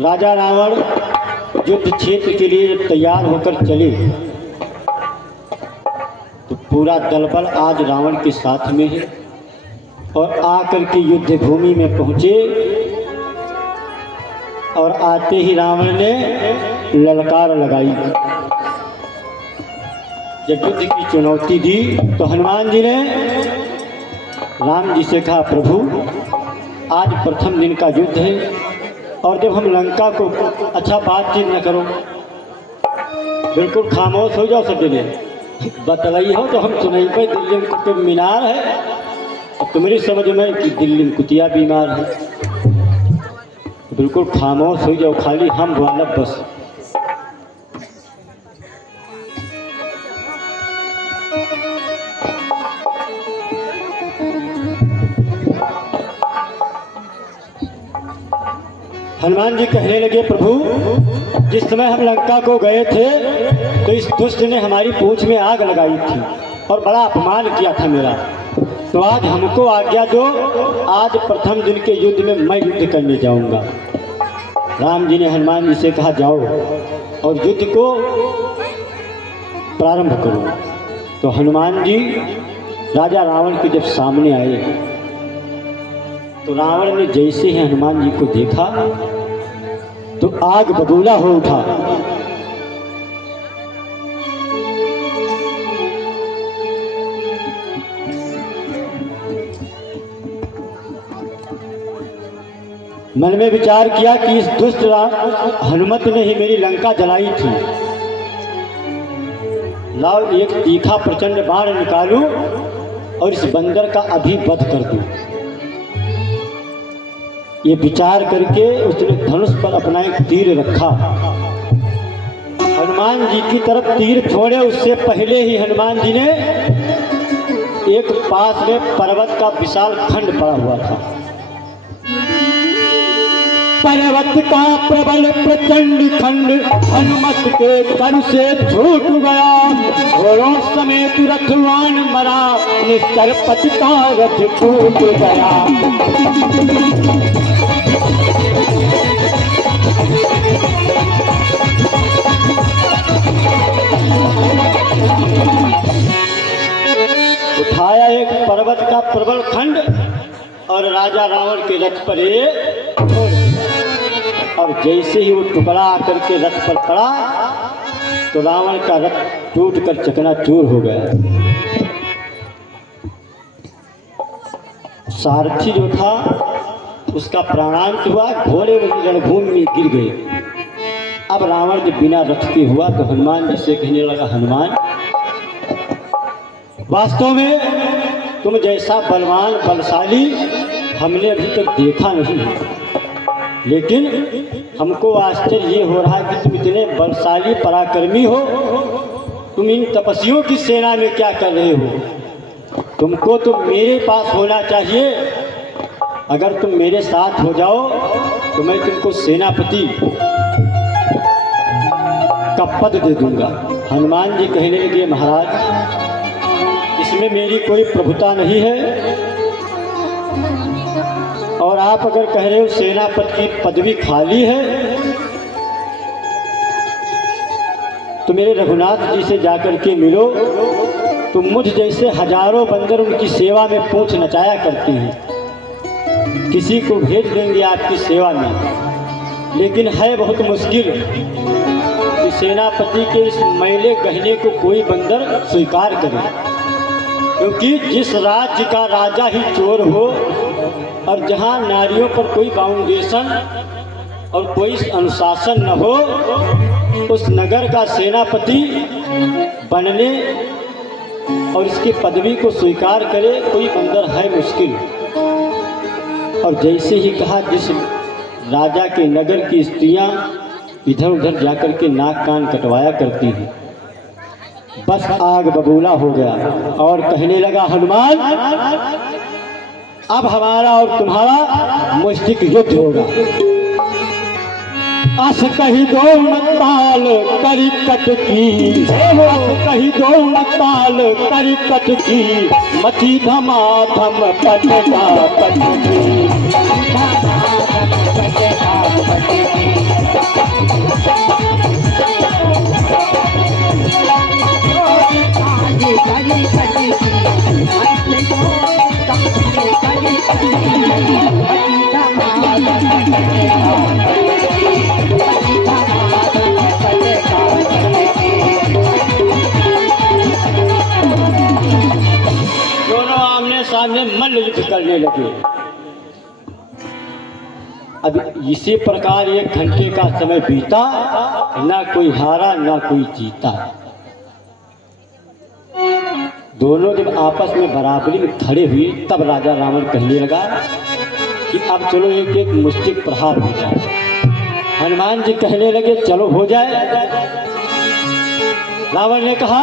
राजा रावण युद्ध क्षेत्र के लिए तैयार होकर चले तो पूरा दलबल आज रावण के साथ में है और आकर के युद्ध भूमि में पहुंचे और आते ही रावण ने ललकार लगाई। जब युद्ध की चुनौती दी तो हनुमान जी ने राम जी से कहा, प्रभु आज प्रथम दिन का युद्ध है और जब हम लंका को अच्छा बातचीत न करो, बिल्कुल खामोश हो जाओ, सब ने बतलाई हो तो हम सुनाई पे दिल्ली में कुतुब मीनार है और तुम्हारी समझ में कि दिल्ली में कुतिया बीमार है, बिल्कुल खामोश हो जाओ, खाली हम बोला बस। हनुमान जी कहने लगे, प्रभु जिस समय हम लंका को गए थे तो इस दुष्ट ने हमारी पूंछ में आग लगाई थी और बड़ा अपमान किया था मेरा, तो आज हमको आज्ञा दो, आज प्रथम दिन के युद्ध में मैं युद्ध करने जाऊंगा। राम जी ने हनुमान जी से कहा, जाओ और युद्ध को प्रारंभ करो। तो हनुमान जी राजा रावण के जब सामने आए तो रावण ने जैसे ही हनुमान जी को देखा तो आग बबूला हो उठा। मन में विचार किया कि इस दुष्ट हनुमत ने ही मेरी लंका जलाई थी, लाओ एक तीखा प्रचंड बाण निकालूं और इस बंदर का अभी वध कर दूं। ये विचार करके उसने धनुष पर अपना एक तीर रखा, हनुमान जी की तरफ तीर छोड़े उससे पहले ही हनुमान जी ने एक पास में पर्वत का विशाल खंड पड़ा हुआ था, पर्वत का प्रबल प्रचंड खंड हनुमत के कर से छूट गया, घोड़ों समेत रथवान मरा, निस्तर पति का रथ टूट गया। उठाया एक पर्वत का प्रबल खंड और राजा रावण के रथ पर और जैसे ही वो टुकड़ा आकर के रथ पर पड़ा तो रावण का रथ टूटकर चकनाचूर हो गया। सारथी जो था उसका प्राणांत हुआ, घोड़े रणभूमि में गिर गए। अब रावण जब बिना रथ के हुआ तो हनुमान जी से कहने लगा, हनुमान वास्तव में तुम जैसा बलवान बलशाली हमने अभी तक देखा नहीं, लेकिन हमको आश्चर्य ये हो रहा है कि तुम इतने बलशाली पराक्रमी हो, तुम इन तपस्वियों की सेना में क्या कर रहे हो? तुमको तो मेरे पास होना चाहिए, अगर तुम मेरे साथ हो जाओ तो मैं तुमको सेनापति का पद दे दूंगा। हनुमान जी कहने लगे, महाराज इसमें मेरी कोई प्रभुता नहीं है और आप अगर कह रहे हो सेनापति की पदवी खाली है तो मेरे रघुनाथ जी से जाकर के मिलो, तो मुझ जैसे हजारों बंदर उनकी सेवा में पूंछ नचाया करते हैं, किसी को भेज देंगे आपकी सेवा में, लेकिन है बहुत मुश्किल कि सेनापति के इस मैले कहने को कोई बंदर स्वीकार करे, क्योंकि जिस राज्य का राजा ही चोर हो और जहां नारियों पर कोई फाउंडेशन और कोई अनुशासन न हो, उस नगर का सेनापति बनने और इसकी पदवी को स्वीकार करे कोई बंदर है मुश्किल। और जैसे ही कहा, जिस राजा के नगर की स्त्रियां इधर उधर जाकर के नाक कान कटवाया करती हैं, बस आग बबूला हो गया और कहने लगा, हनुमान अब हमारा और तुम्हारा मुष्टिक युद्ध होगा। अस कही दो ताल करी कट की, अस कही दो ताल करी कट की, मची धमाधम पटका पटकी। दोनों आमने सामने मल्ल युद्ध करने लगे। अब इसी प्रकार 1 घंटे का समय बीता, ना कोई हारा ना कोई जीता। दोनों जब आपस में बराबरी में खड़े हुए तब राजा रावण कहने लगा कि अब चलो एक एक मुष्टिक प्रहार हो जाए। हनुमान जी कहने लगे चलो हो जाए। रावण ने कहा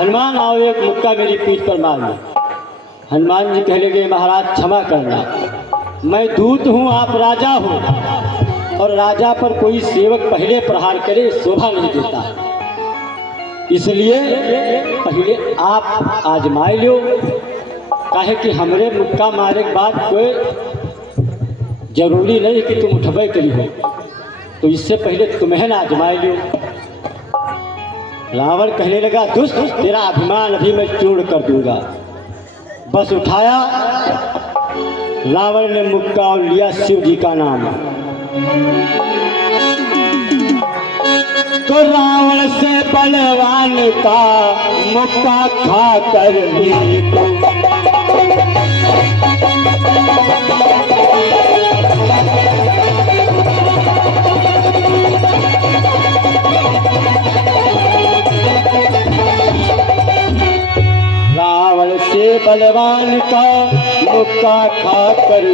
हनुमान आओ एक मुक्का मेरी पीठ पर मार लो। हनुमान जी कहने लगे महाराज क्षमा करना, मैं दूत हूँ, आप राजा हो, और राजा पर कोई सेवक पहले प्रहार करे शोभा नहीं देता है, इसलिए पहले आप आजमाए लो। काहे कि हमरे मुक्का मारे के बाद कोई जरूरी नहीं कि तुम उठबे करी हो, तो इससे पहले तुम्हें ना आजमाए लो। रावण कहने लगा दुष्ट, तेरा अभिमान अभी मैं चूर्ण कर दूंगा। बस उठाया रावण ने मुक्का और लिया शिव जी का नाम। तो रावण से बलवान का मुक्का खा कर रावण से बलवान का मुक्का खा कर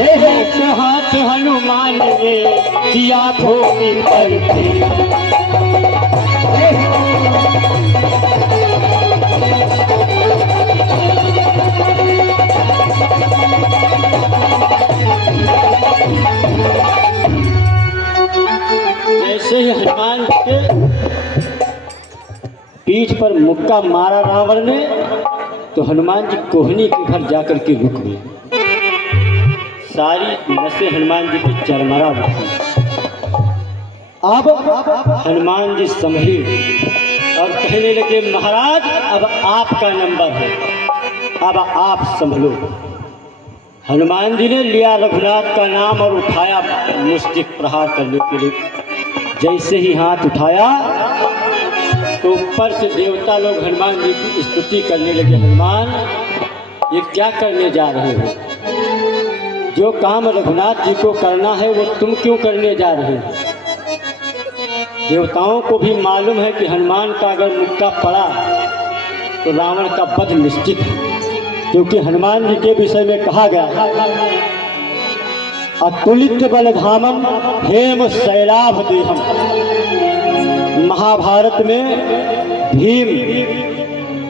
एक हाथ हनुमान ने दिया भूमि पर। जैसे ही हनुमान के पीठ पर मुक्का मारा रावण ने, तो हनुमान जी कोहनी के घर जाकर के रुक गए। सारी नसें हनुमान जी की चरमरा उठी। अब हनुमान जी संभले और कहने लगे महाराज अब आपका नंबर है, अब आप संभलो। हनुमान जी ने लिया रघुनाथ का नाम और उठाया मुष्टिक प्रहार करने के लिए। जैसे ही हाथ उठाया तो ऊपर से देवता लोग हनुमान जी की स्तुति करने लगे। हनुमान ये क्या करने जा रहे हो? जो काम रघुनाथ जी को करना है वो तुम क्यों करने जा रहे हो? देवताओं को भी मालूम है कि हनुमान का अगर मुक्का पड़ा तो रावण का वध निश्चित है, क्योंकि हनुमान जी के विषय में कहा गया अतुलित बलधामम हेम शैलाभ देहम। महाभारत में भीम,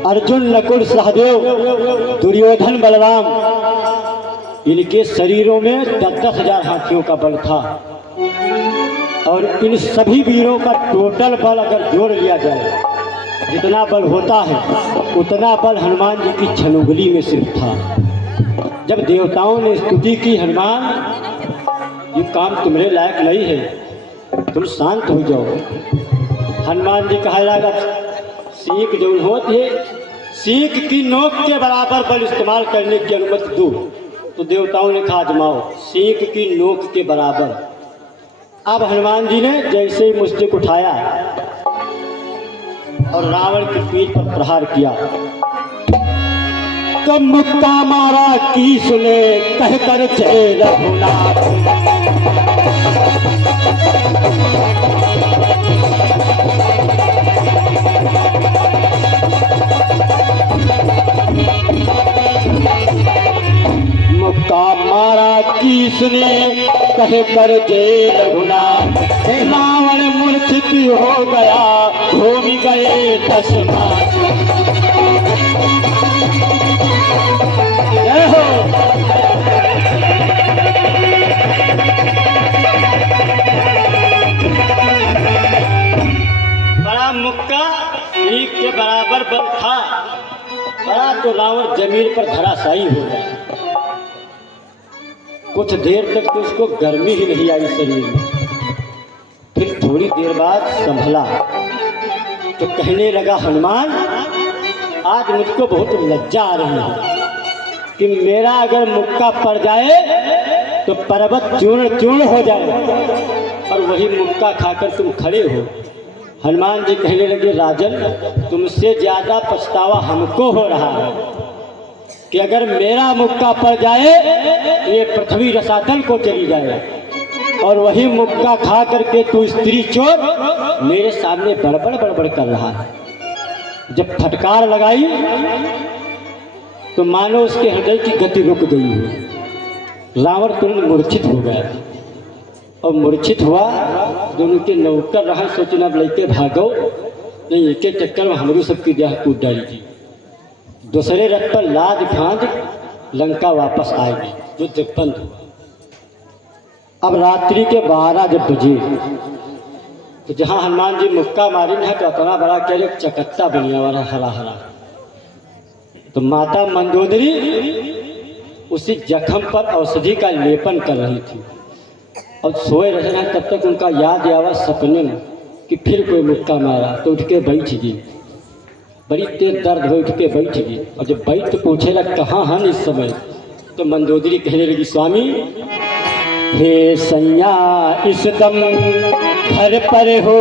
अर्जुन, नकुल, सहदेव, दुर्योधन, बलराम, इनके शरीरों में 10,000 हाथियों का बल था, और इन सभी वीरों का टोटल बल अगर जोड़ लिया जाए जितना बल होता है उतना बल हनुमान जी की छनुगली में सिर्फ था। जब देवताओं ने स्तुति की हनुमान ये काम तुम्हारे लायक नहीं है, तुम शांत हो जाओ। हनुमान जी कहा लगा सीख जो होती है सीख की नोक के बराबर बल इस्तेमाल करने की अनुमति दो। तो देवताओं ने कहा आजमाओ सीख की नोक के बराबर। अब हनुमान जी ने जैसे ही मुष्टिक उठाया और रावण की पीठ पर प्रहार किया तो मुक्का मारा की सुने कहकर जय रघुनाथ। मुक्का मारा की सुने कहे कर जय रघुनाथ। रावण मूर्छित हो गया भूमि गए 10 मास। जय हो। बड़ा मुक्का एक के बराबर बल था, बड़ा तो रावण जमीन पर धराशायी हो गया। कुछ देर तक तो उसको गर्मी ही नहीं आई शरीर में। फिर थोड़ी देर बाद संभला तो कहने लगा, हनुमान आज मुझको बहुत लज्जा आ रही है कि मेरा अगर मुक्का पड़ जाए तो पर्वत चूर्ण चूर्ण हो जाए और वही मुक्का खाकर तुम खड़े हो। हनुमान जी कहने लगे, राजन तुमसे ज़्यादा पछतावा हमको हो रहा है कि अगर मेरा मुक्का पड़ जाए तो ये पृथ्वी रसातल को चली जाए और वही मुक्का खा करके तू स्त्री चोर मेरे सामने बड़बड़ बड़बड़ कर रहा है। जब फटकार लगाई तो मानो उसके हृदय की गति रुक गई हो। रावण तुरंत मूर्छित हो गया और मूर्छित हुआ जो उनके नौकर रहा, सोचना अब लेके भागो नहीं, एक चक्कर में हमरो सबकी देह कूद डाली थी। दूसरे रथ पर लाद फांद लंका वापस आएगी, युद्ध बंद हुआ। अब रात्रि के 12 जब बजे तो जहाँ हनुमान जी मुक्का मारी ना तो इतना बड़ा कह चकत्ता बनिया वाला हरा हरा। तो माता मंदोदरी उसी जख्म पर औषधि का लेपन कर रही थी और सोए रहे हैं। तब तक उनका याद आवा सपने में कि फिर कोई मुक्का मारा तो उठ के बैठ गई। बड़ी तेज दर्द हो, उठ के बैठ गई और जब बैठ तो पूछे लग कहाँ हम इस समय। तो मंदोदरी कहने लगी, स्वामी हे सैया इस दम घर पर हो,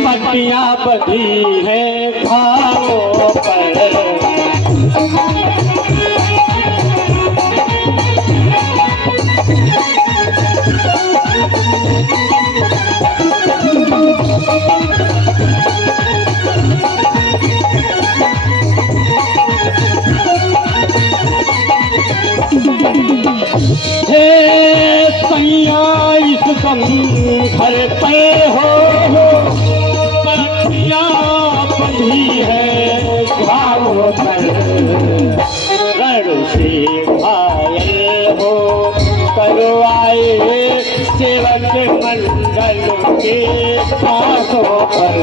मट्टियाँ बधी हैं घावों पर। घर पे हो पत्तियाँ बंधी है घावों पर, रण से घायल हो करो आए सेवक मंडल के पासों पर।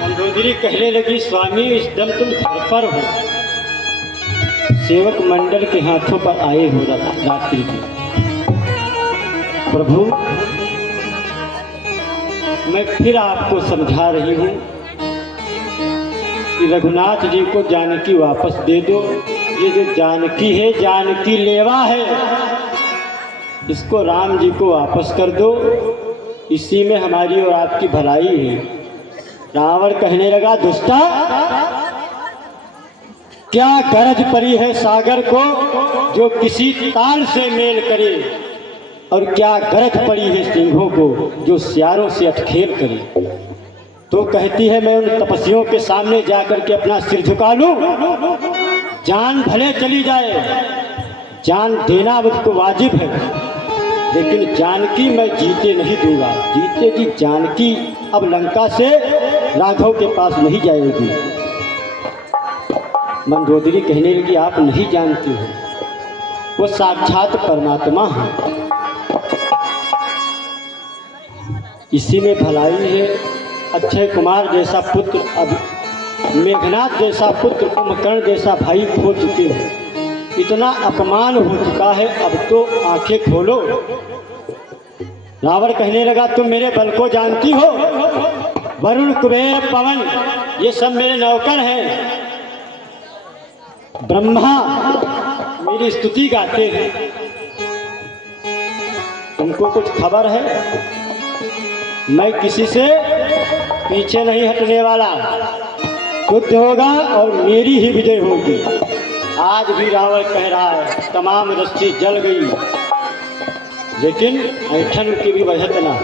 मंदोदरी कहने लगी, स्वामी इस दम तुम घर पर हो, सेवक मंडल के हाथों पर आए हो रात्रि की। प्रभु मैं फिर आपको समझा रही हूँ कि रघुनाथ जी को जानकी वापस दे दो। ये जो जानकी है जानकी लेवा है, इसको राम जी को वापस कर दो, इसी में हमारी और आपकी भलाई है। रावण कहने लगा, दुष्टा क्या गरज पड़ी है सागर को जो किसी ताल से मेल करे, और क्या गरज पड़ी है सिंहों को जो सियारों से अटखेल करे। तो कहती है मैं उन तपस्वियों के सामने जाकर के अपना सिर झुका लूं, जान भले चली जाए, जान देना मुझको वाजिब है, लेकिन जानकी मैं जीते नहीं दूंगा। जीते जी जानकी अब लंका से राघव के पास नहीं जाएगी। मंदोदरी कहने लगी, आप नहीं जानती हो, वो साक्षात परमात्मा है, इसी में भलाई है। अक्षय कुमार जैसा पुत्र, अब मेघनाथ जैसा पुत्र, कुंभकर्ण जैसा भाई खो चुके हैं, इतना अपमान हो चुका है, अब तो आंखें खोलो। रावण कहने लगा, तुम मेरे बल को जानती हो? वरुण, कुबेर, पवन ये सब मेरे नौकर हैं। ब्रह्मा मेरी स्तुति गाते हैं। तुमको कुछ खबर है? मैं किसी से पीछे नहीं हटने वाला। युद्ध होगा और मेरी ही विजय होगी। आज भी रावण कह रहा है, तमाम रस्सी जल गई, लेकिन ऐठन की भी बचत ना।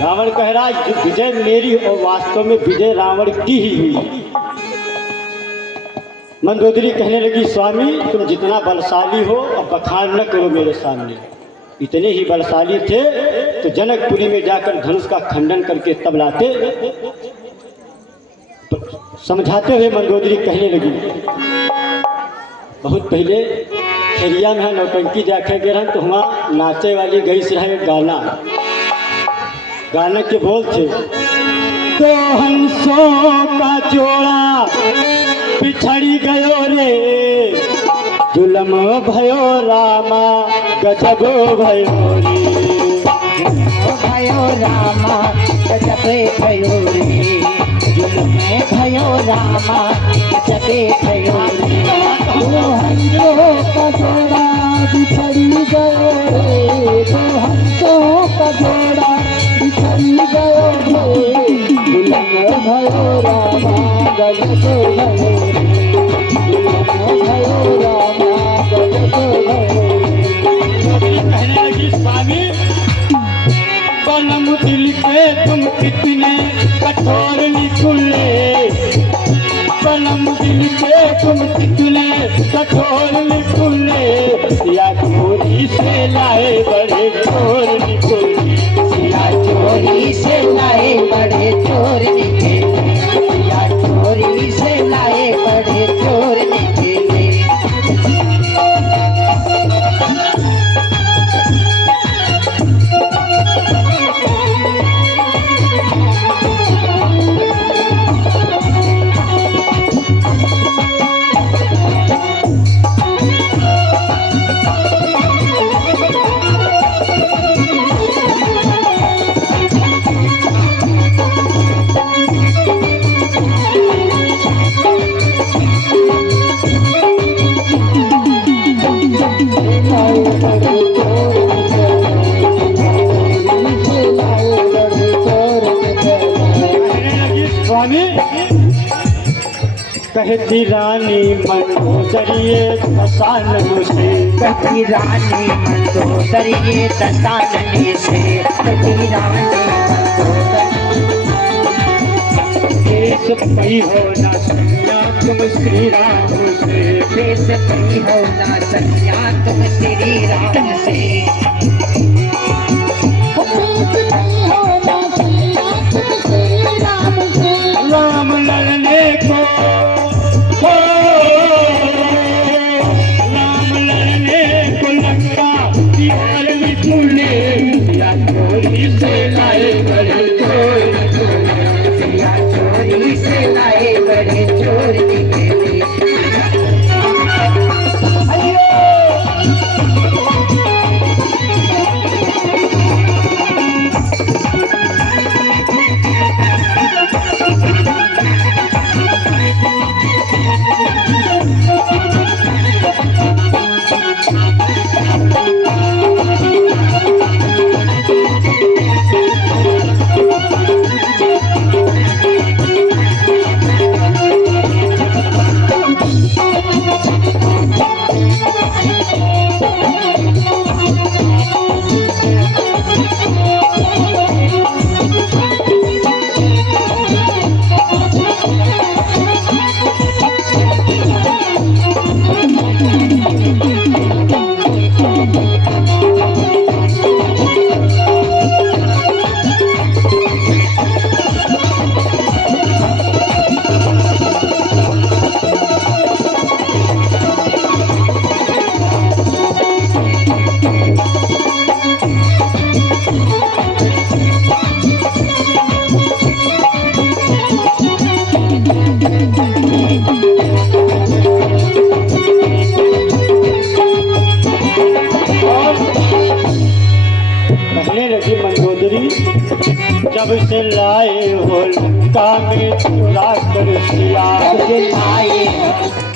रावण कह रहा है विजय मेरी, और वास्तव में विजय रावण की ही हुई। मंदोदरी कहने लगी, स्वामी तुम जितना बलशाली हो अब बखान न करो मेरे सामने। इतने ही बलशाली थे तो जनकपुरी में जाकर धनुष का खंडन करके तब लाते। तो समझाते हुए मंदोदरी कहने लगी, बहुत पहले खेरिया में नौटंकी जाके गए रहन, तो वहाँ नाचे वाली गई से रहा एक गाना। गाने के बोल थे, तो हंसों का जोड़ा पिछड़ी गयो रे, जुलम भयो रामा गजब भयो रे, भयो रामा गजब भयो रे, जुलम भयो रामा गजब भयो रे। तो हंसों का जोड़ा बिछड़ी गयो रे, तो हंसों का जोड़ा बिछड़ी गयो रे, जुलम भयो रामा गजब भयो रे, जुलम भयो रामा गजब भयो रे। कहने लगी, स्वामी बनम दिल के तुम कितने कठोर निकले, बनम दिल के तुम कितने कठोर निकले, या चोरी से लाए बड़े चोर निकले, या चोरी से लाए बड़े चोर निकले, या चोरी से लाए बड़े चोर निकले। कहती रानी मंदोदरिये दसानन से, कहती रानी मंदोदरिये दसानन से, कहती रानी देश पई हो न सैया तुम श्री राम से, देश पई हो न सैया तुम श्री राम से, राम लड़ने को चोरी से लाए बड़े चोर, या चोरी से लाए बड़े चोर निकले। कहने लगी मंदोदरी, जब से लाए हो लंका में चुरा कर सिया, जब से लाए हो